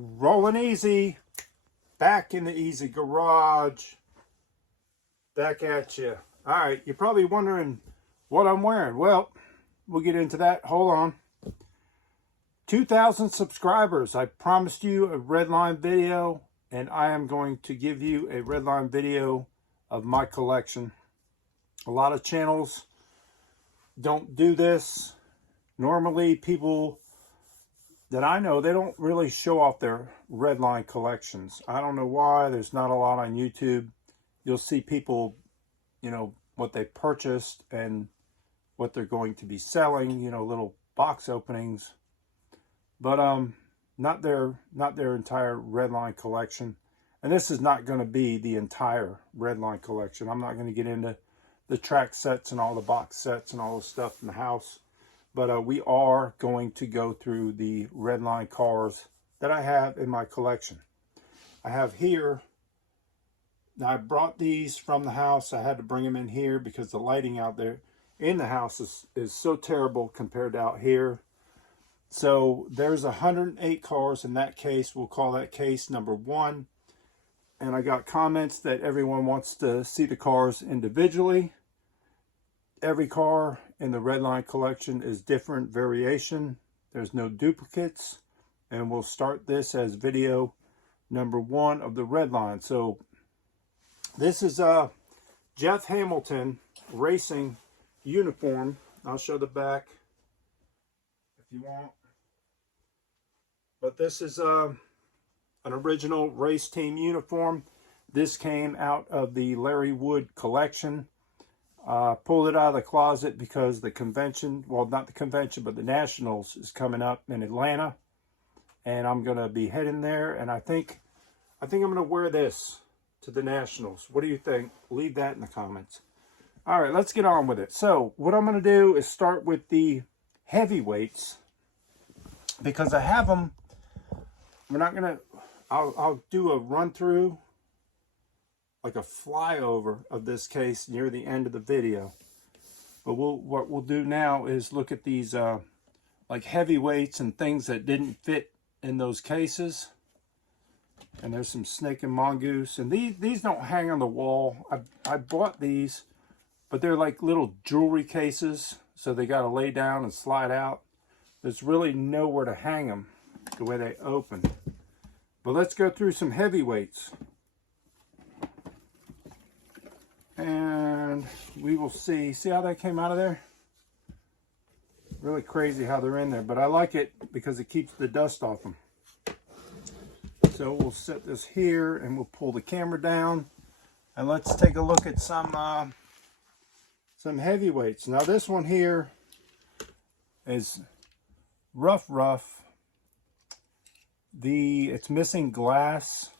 Rolling easy, back in the easy garage, back at you. All right, you're probably wondering what I'm wearing. Well, we'll get into that. Hold on. 2,000 subscribers. I promised you a redline video, and I am going to give you a redline video of my collection. A lot of channels don't do this. Normally, people that I know, they don't really show off their redline collections. I don't know why. There's not a lot on YouTube. You'll see people, you know, what they purchased and what they're going to be selling, you know, little box openings. But not their entire redline collection. And this is not going to be the entire redline collection. I'm not going to get into the track sets and all the box sets and all the stuff in the house. But we are going to go through the redline cars that I have in my collection. I have here, now I brought these from the house. I had to bring them in here because the lighting out there in the house is so terrible compared to out here. So there's 108 cars in that case. We'll call that case number 1. And I got comments that everyone wants to see the cars individually. Every car in the redline collection is different variation. There's no duplicates. And we'll start this as video number 1 of the redline. So this is Jeff Hamilton racing uniform. I'll show the back if you want. But this is an original race team uniform. This came out of the Larry Wood collection. Pulled it out of the closet because the convention, well, not the convention, but the Nationals is coming up in Atlanta. And I'm going to be heading there. And I think I'm going to wear this to the Nationals. What do you think? Leave that in the comments. All right, let's get on with it. So what I'm going to do is start with the heavyweights because I have them. We're not going to, I'll do a run through, like a flyover of this case near the end of the video. But what we'll do now is look at these like heavyweights and things that didn't fit in those cases. And there's some Snake and Mongoose. And these don't hang on the wall. I bought these, but they're like little jewelry cases. So they got to lay down and slide out. There's really nowhere to hang them the way they open. But let's go through some heavyweights. And we will see how that came out of there? Really crazy how they're in there, but I like it because it keeps the dust off them. So we'll set this here and we'll pull the camera down and let's take a look at some heavyweights. Now this one here is rough. It's missing glass.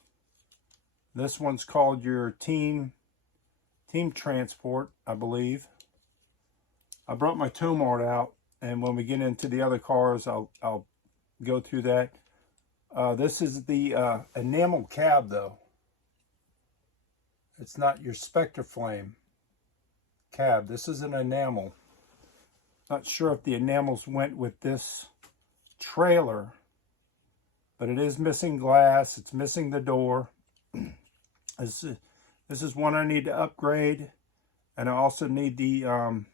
This one's called your Team Transport, I believe. I brought my tome art out, and when we get into the other cars, I'll go through that. This is the enamel cab, though. It's not your Spectre Flame cab. This is an enamel. Not sure if the enamels went with this trailer, but it is missing glass. It's missing the door. This is one I need to upgrade, and I also need the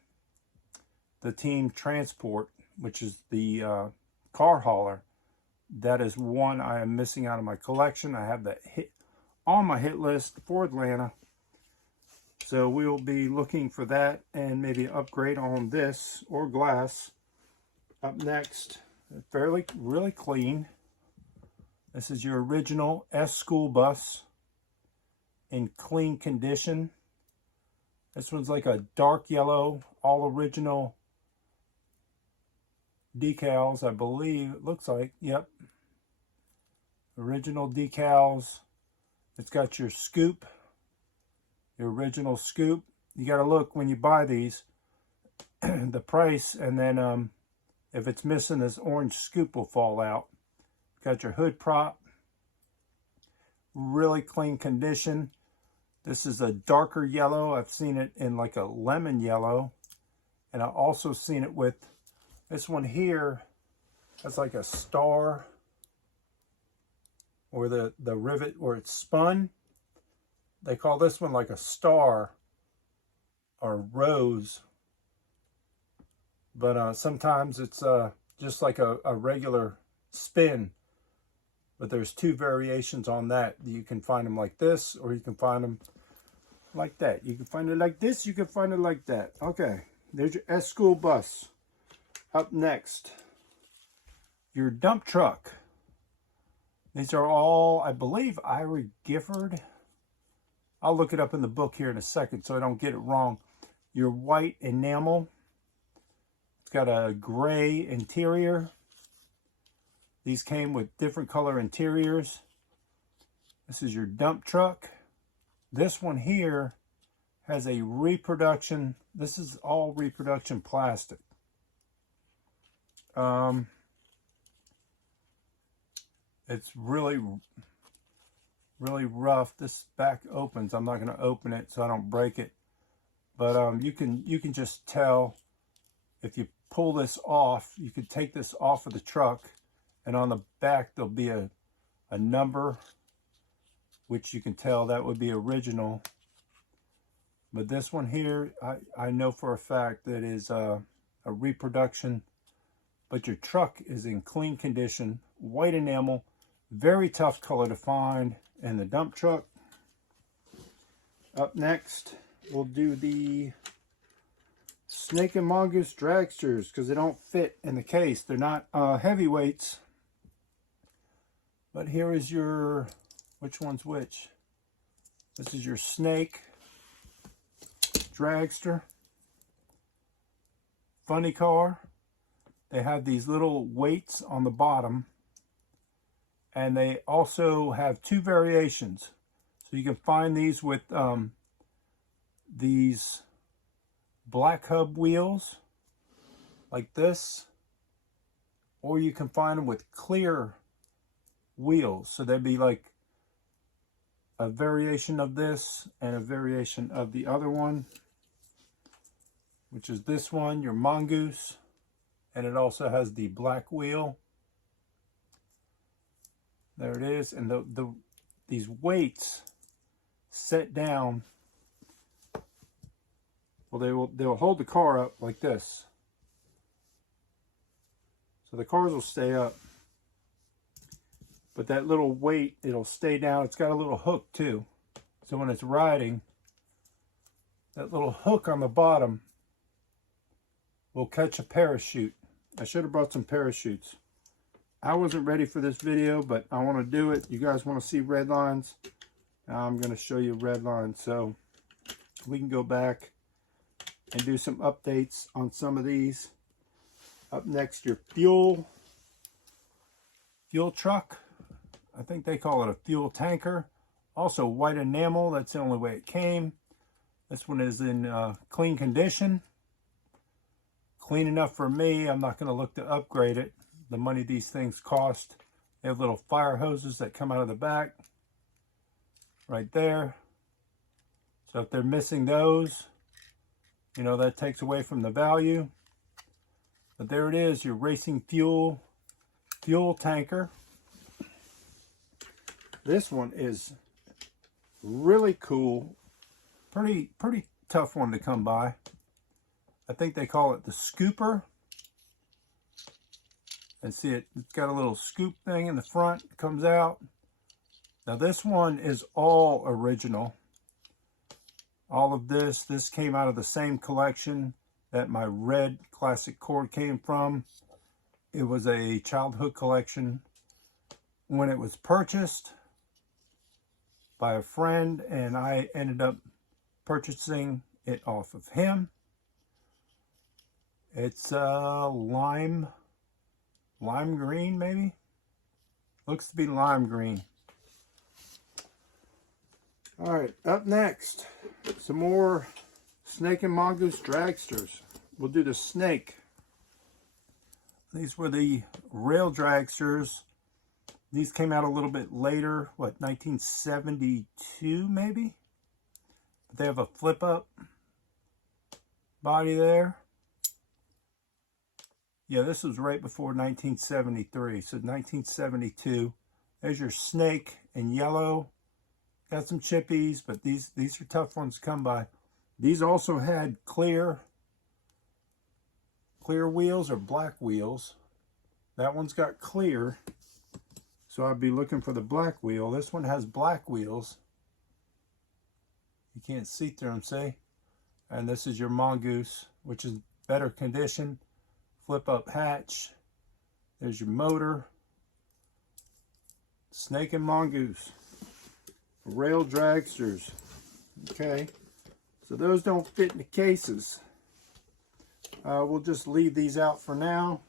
Team Transport, which is the car hauler. That is one I am missing out of my collection. I have that on my hit list for Atlanta, so we will be looking for that and maybe upgrade on this or glass. Up next, really clean. This is your original S school bus in clean condition. This one's like a dark yellow, all original decals, I believe. It looks like, yep. Original decals. It's got your scoop, your original scoop. You got to look when you buy these, the price, and then if it's missing, this orange scoop will fall out. Got your hood prop. Really clean condition. This is a darker yellow. I've seen it in like a lemon yellow. And I've also seen it with this one here. That's like a star or the rivet where it's spun. They call this one like a star or rose, but sometimes it's just like a regular spin. But there's two variations on that. You can find them like this, or you can find them like that. You can find it like this, you can find it like that. Okay, there's your S-School bus. Up next, your dump truck. These are all, I believe, Ira Gifford. I'll look it up in the book here in a second so I don't get it wrong. Your white enamel. It's got a gray interior. These came with different color interiors. This is your dump truck. This one here has a reproduction. This is all reproduction plastic. It's really rough. This back opens. I'm not going to open it so I don't break it. But you can just tell if you pull this off. You could take this off of the truck, and on the back there'll be a number, which you can tell that would be original. But this one here, I know for a fact that is a reproduction. But your truck is in clean condition, white enamel, very tough color to find in the dump truck. Up next, we'll do the Snake and Mongoose dragsters, because they don't fit in the case. They're not heavyweights. But here is your, which one's which? This is your Snake dragster. Funny car. They have these little weights on the bottom, and they also have two variations. So you can find these with these black hub wheels like this, or you can find them with clear wheels. So they'd be like a variation of this and a variation of the other one, which is this one, your Mongoose. And it also has the black wheel. There it is. And these weights set down, well, they'll hold the car up like this. So the cars will stay up. But that little weight, it'll stay down. It's got a little hook too. So when it's riding, that little hook on the bottom will catch a parachute. I should have brought some parachutes. I wasn't ready for this video, but I want to do it. You guys want to see red lines? I'm going to show you red lines. So we can go back and do some updates on some of these. Up next, your fuel truck. I think they call it a fuel tanker. Also white enamel. That's the only way it came. This one is in clean condition. Clean enough for me. I'm not going to look to upgrade it. The money these things cost. They have little fire hoses that come out of the back. Right there. So if they're missing those, you know, that takes away from the value. But there it is, your racing fuel tanker. This one is really cool. Pretty tough one to come by. I think they call it the scooper. And see, it's got a little scoop thing in the front. It comes out. Now this one is all original. All of this came out of the same collection that my red classic cord came from. It was a childhood collection when it was purchased by a friend, and I ended up purchasing it off of him. It's lime green, maybe? Looks to be lime green. All right, up next, some more Snake and Mongoose dragsters. We'll do the Snake. These were the rail dragsters. These came out a little bit later, what, 1972 maybe? But they have a flip-up body there. Yeah, this was right before 1973, so 1972. There's your snake in yellow. Got some chippies, but these are tough ones to come by. These also had clear wheels or black wheels. That one's got clear, so I'd be looking for the black wheel. This one has black wheels. You can't see through them, see? And this is your Mongoose, which is better condition. Flip up hatch. There's your motor. Snake and Mongoose. Rail dragsters. Okay, so those don't fit in the cases. We'll just leave these out for now.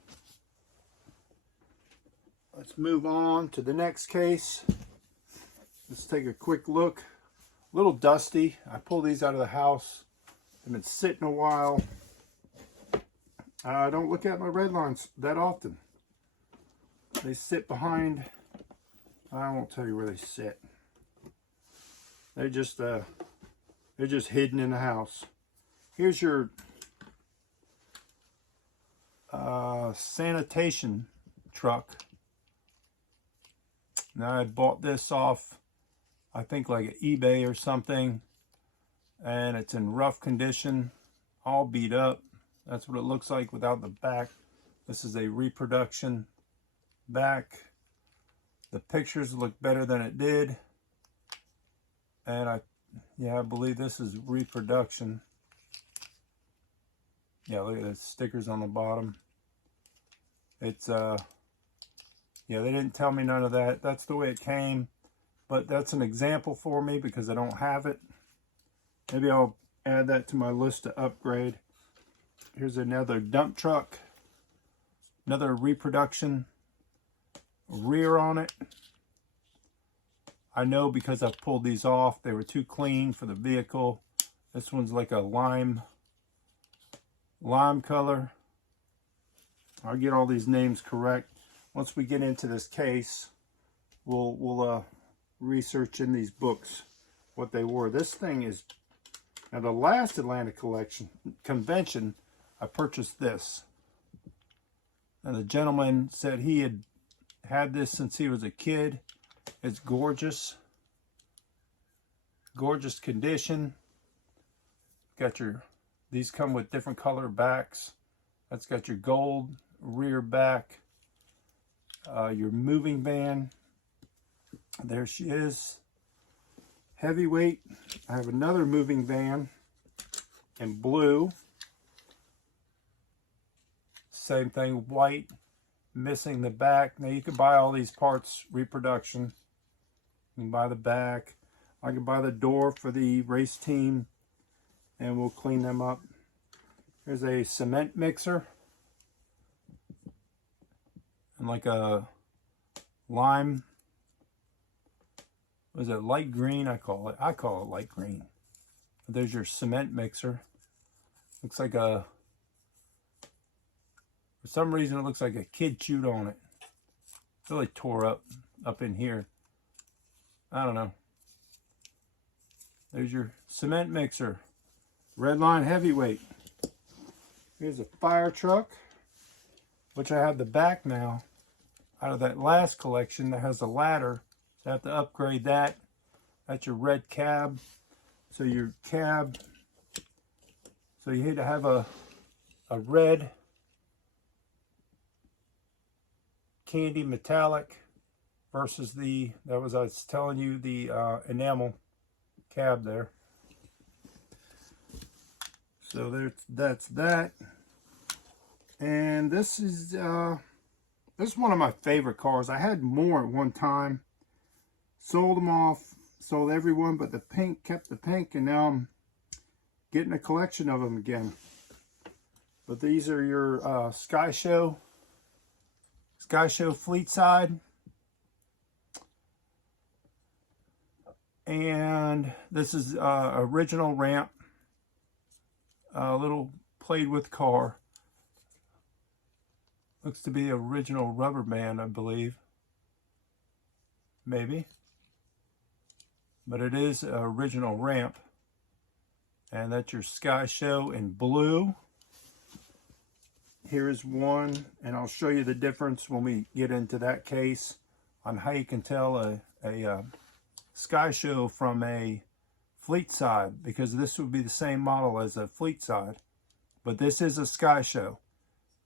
Let's move on to the next case. Let's take a quick look. A little dusty. I pulled these out of the house. They've been sitting a while. I don't look at my red lines that often. They sit behind. I won't tell you where they sit. They're just hidden in the house. Here's your sanitation truck. Now I bought this off, I think like eBay or something, and it's in rough condition, all beat up. That's what it looks like without the back. This is a reproduction back. The pictures look better than it did. And I believe this is reproduction. Yeah, look at the stickers on the bottom. It's, yeah, they didn't tell me none of that. That's the way it came. But that's an example for me because I don't have it. Maybe I'll add that to my list to upgrade. Here's another dump truck. Another reproduction rear on it. I know because I've pulled these off, they were too clean for the vehicle. This one's like a lime color. I'll get all these names correct. Once we get into this case, we'll research in these books what they were. This thing is, now the last Atlanta convention, I purchased this. And the gentleman said he had this since he was a kid. It's gorgeous. Gorgeous condition. Got these come with different color backs. That's got your gold rear back. Your moving van. There she is. Heavyweight. I have another moving van in blue. Same thing, white. Missing the back. Now you can buy all these parts reproduction. You can buy the back. I can buy the door for the race team and we'll clean them up. There's a cement mixer and like a lime, was it light green? I call it light green. There's your cement mixer. Looks like for some reason it looks like a kid chewed on it. Really tore up in here. I don't know. There's your cement mixer. Redline heavyweight. Here's a fire truck, which I have the back now out of that last collection that has a ladder. So I have to upgrade that. That's your red cab. So your cab, so you need to have a red candy metallic versus I was telling you, the enamel cab there. So that's that. And this is one of my favorite cars. I had more at one time. Sold them off. Sold everyone but the pink. Kept the pink, and now I'm getting a collection of them again. But these are your Sky Show Fleet Side. And this is original ramp. A little played with car. Looks to be original rubber band, I believe. Maybe. But it is an original ramp. And that's your Sky Show in blue. Here's one, and I'll show you the difference when we get into that case. on how you can tell a Sky Show from a Fleet Side, because this would be the same model as a Fleet Side, but this is a Sky Show.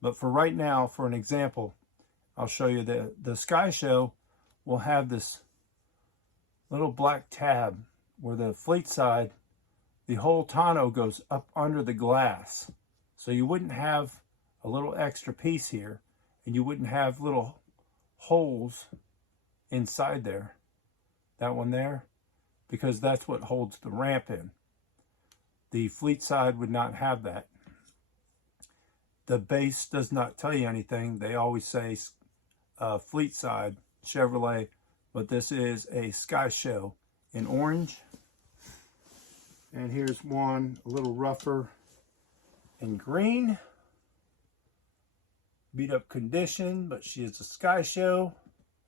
But for right now, for an example, I'll show you the Sky Show will have this little black tab where the Fleet Side, the whole tonneau goes up under the glass. So you wouldn't have a little extra piece here, and you wouldn't have little holes inside there. That one there, because that's what holds the ramp in. The Fleet Side would not have that. The base does not tell you anything. They always say Fleet Side Chevrolet, but this is a Sky Show in orange. And here's one a little rougher in green. Beat up condition, but she is a Sky Show,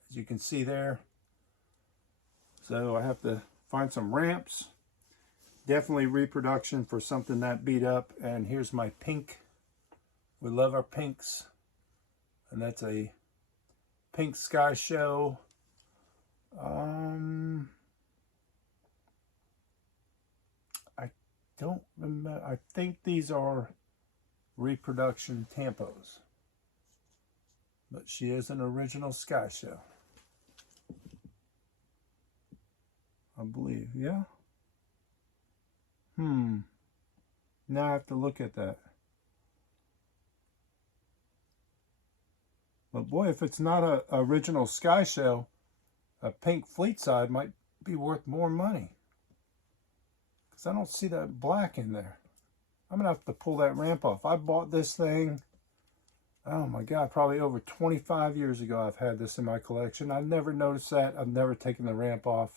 as you can see there. So I have to find some ramps. Definitely reproduction for something that beat up. And here's my pink. We love our pinks. And that's a pink Sky Show. I don't remember. I think these are reproduction tampos. But she is an original Sky Show, I believe. Yeah? Now I have to look at that. But boy, if it's not a original Sky Show, a pink Fleet Side might be worth more money. Because I don't see that black in there. I'm going to have to pull that ramp off. I bought this thing, oh my God, probably over 25 years ago I've had this in my collection. I've never noticed that. I've never taken the ramp off.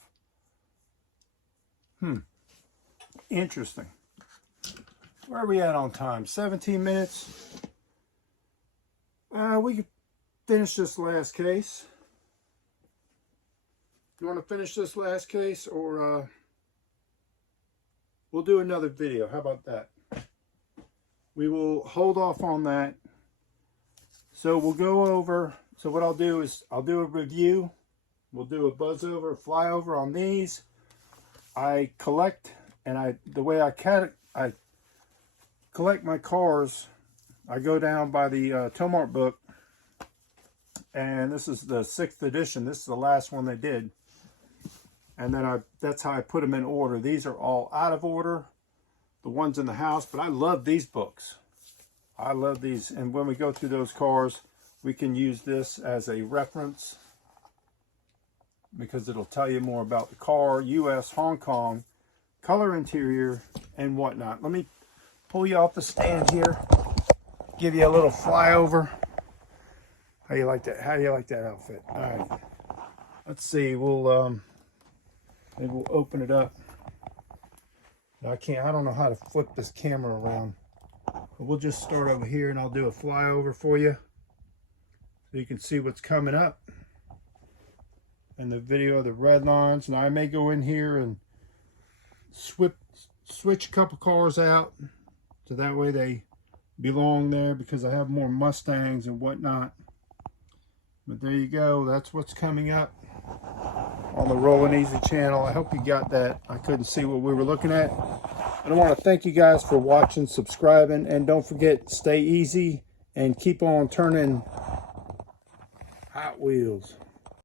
Interesting. Where are we at on time? 17 minutes. We could finish this last case. You want to finish this last case, or we'll do another video? How about that? We will hold off on that. So we'll go over. So what I'll do is I'll do a review. We'll do a buzz over, fly over on these. I collect, and the way I collect my cars, I go down by the Tomart book, and this is the 6th edition. This is the last one they did, and then that's how I put them in order. These are all out of order, the ones in the house, but I love these books. I love these, and when we go through those cars, we can use this as a reference, because it'll tell you more about the car, US, Hong Kong, color, interior, and whatnot. Let me pull you off the stand here, give you a little flyover. How you like that? How do you like that outfit? All right. Let's see. We'll maybe we'll open it up. Now I don't know how to flip this camera around. But we'll just start over here, and I'll do a flyover for you, so you can see what's coming up. And the video of the red lines. And I may go in here and switch a couple cars out, so that way they belong there, because I have more Mustangs and whatnot. But there you go. That's what's coming up on the Rollin' Easy channel. I hope you got that. I couldn't see what we were looking at. And I want to thank you guys for watching, subscribing, and don't forget, stay easy and keep on turning Hot Wheels.